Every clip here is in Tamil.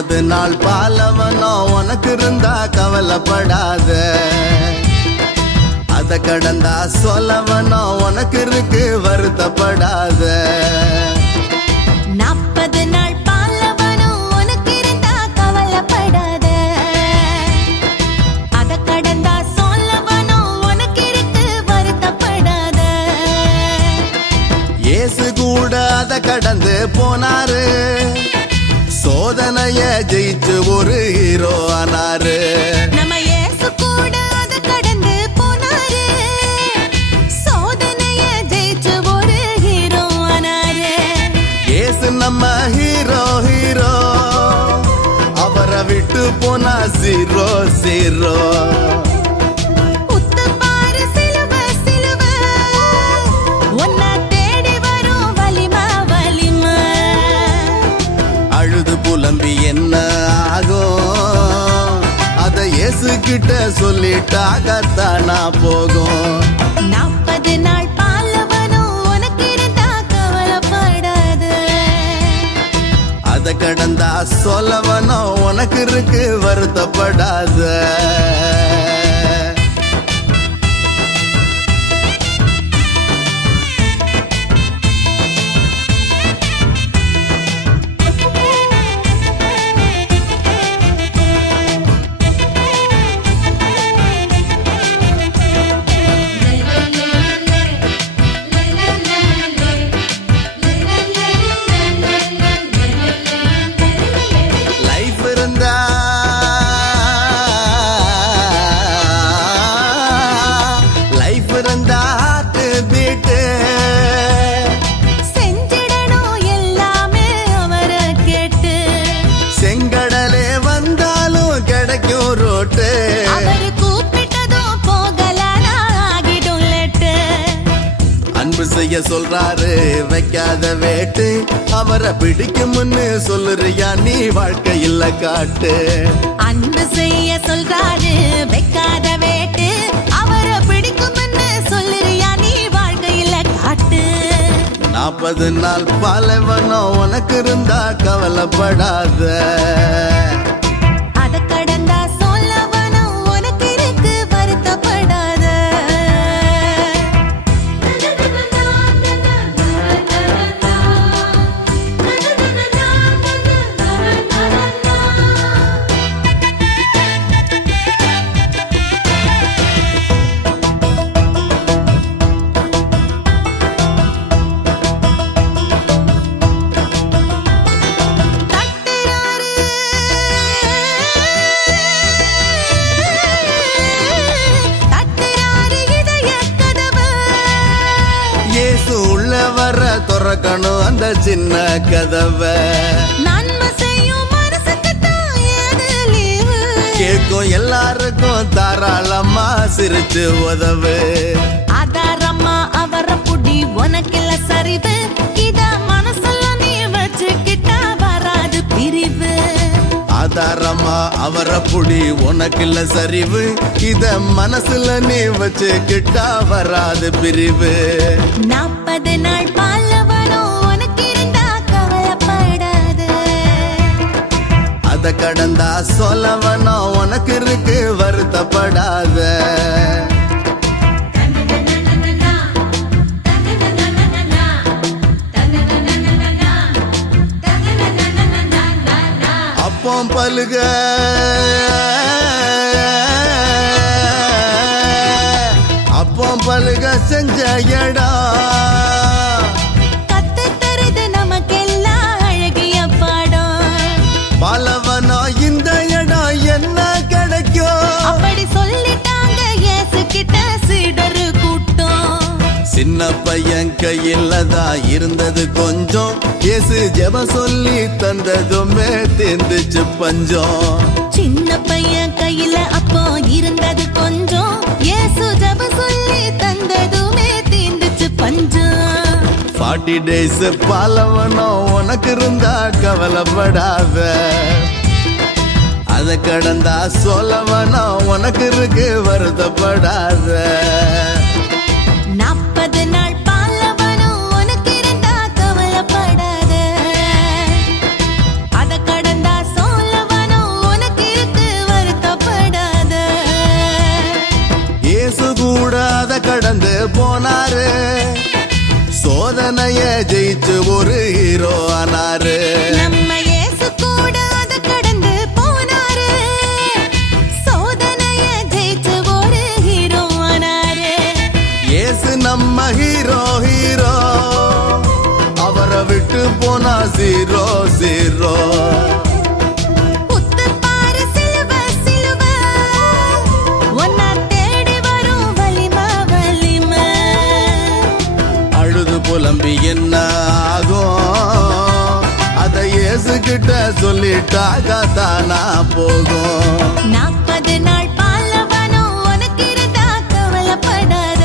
40 நாள் பாலவனோ உனக்கு இருந்தா கவலைப்படாத. அத கடந்தா சொல்லவனோ உனக்கு இருக்கு வருத்தப்படாத. 40 நாள் பாலவனும் உனக்கு இருந்தா கவலைப்படாத. அத கடந்தா சொல்லவனும் உனக்கு இருக்கு வருத்தப்படாத. இயேசு கூட அத கடந்து போனாரு, சோதனைய ஜெயிச்சு ஒரு ஹீரோ ஆனாரு. நம்ம இயேசு கூட அத கடந்து போனாரு, சோதனைய ஜெயிச்சு ஒரு ஹீரோ ஆனாரு. இயேசு நம்ம ஹீரோ ஹீரோ, அவரை விட்டு போனா ஜீரோ ஜீரோ. உத்து பாரு சிலுவை சிலுவை, உன்னை தேடி வரும் வலிமை வலிமை. அழுது புலம்பி என்ன ஆகும், அத இயேசு கிட்ட சொல்லிட்டாகத்தானா போகும். 40 நாள் பாலவனும் உனக்கு இருந்தா கவலைப்படாத. அத கடந்தா சொல்லவனோ உனக்கு இருக்கு வருத்தப்படாத. லைஃப் இருந்தா லைஃப் இருந்தா ஹார்ட் பீட்டு, செஞ்சிடணும் எல்லாமே அவரை கேட்டு. செங்கடலே வந்தாலும் கிடைக்கும் ரோட்டு. அவர் கூப்பிட்டதும் போகலானா ஆகிடும் லேட்டு. அன்பு செய்ய சொல்றாரு வைக்காத வேட்டு, அவரை பிடிக்கும்னு சொல்லுறியா நீ வாழ்க்கையில் காட்டு. அன்பு செய்ய சொல்றாரு வைக்காத வேட்டு, அவரை பிடிக்கும்னு சொல்லுறியா நீ வாழ்க்கையில காட்டு. 40 நாள் பாலைவனோ உனக்கு இருந்தா கவலைப்படாத. அத கடந்தா சொல்லவனும் உனக்கு இருக்கு வருத்தப்படாத. தட்டுறாரு இதய கதவு, இயேசு உள்ள வர திறக்கணும் அந்த சின்ன கதவை. நன்மை செய்யும் மனசுக்கு தான் ஏது லீவு. கேட்கும் எல்லாருக்கும் தாராளமா சிரிச்சு உதவு. ஆதாரமா அவரை புடி உனக்கில்ல சரிவு, இத மனசுல நீ வச்சுக்கிட்டா வராது பிரிவு. ஆதாரமா அவரை புடி உனக்குள்ள சரிவு, இத மனசுல நீ வச்சுக்கிட்டா வராது பிரிவு. 40 நாள் பாலவனும் உனக்கு இருந்தா கவலைப்படாத. அத கடந்தா சொல்லவனோ உனக்கு இருக்கு வருத்தப்படாத. அப்பம் பலுக அப்பம் பலுக செஞ்ச இடம், கத்து தருது நமக்கெல்லாம் அழகிய பாடம். பாலவனோ இந்த இடம் என்ன கிடைக்கும். அப்படி சொல்லிட்டாங்க இயேசு கிட்ட சீடரு கூட்டம். சின்ன பையன் கையில தான் இருந்தது கொஞ்சம், இயேசு ஜெப சொல்லி தந்ததுமே தீர்ந்துச்சு பஞ்சம். சின்ன பையன் கையில அப்போ இருந்தது கொஞ்சம், இயேசு ஜெப சொல்லி தந்ததுமே தீர்ந்துச்சு பஞ்சம். 40 days பாலவனோ உனக்கு இருந்தா கவலைப்படாத. அத கடந்தா சொல்லவனோ உனக்கு இருக்கு வருத்தப்படாத. 40 நாள் பாலவனும் உனக்கு இருந்தா கவலைப்படாத. அத கடந்தா சொல்ல சோதனைய ஜெயிச்சு ஒரு ஹீரோ ஆனாரு. நம்ம இயேசு கூட அத கடந்து போனாரு. சோதனைய ஜெயிச்சு ஒரு ஹீரோ ஆனாரு. இயேசு நம்ம ஹீரோ ஹீரோ, அவரை விட்டு போனா ஜீரோ ஜீரோ. உத்து பாரு சிலுவ சிலுவ, உன்னை தேடி வரும் வலிமை வலிமை. அழுது புலம்பி என்ன ஆகும், அத இயேசு கிட்ட சொல்லிட்டாக தானா போகும். 40 நாள் பாலவனம் உனக்கு இருந்தா கவலைப்படாத.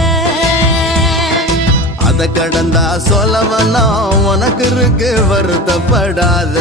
அத கடந்தா சொல்லவனா உனக்கு இருக்கு வருத்தப்படாத.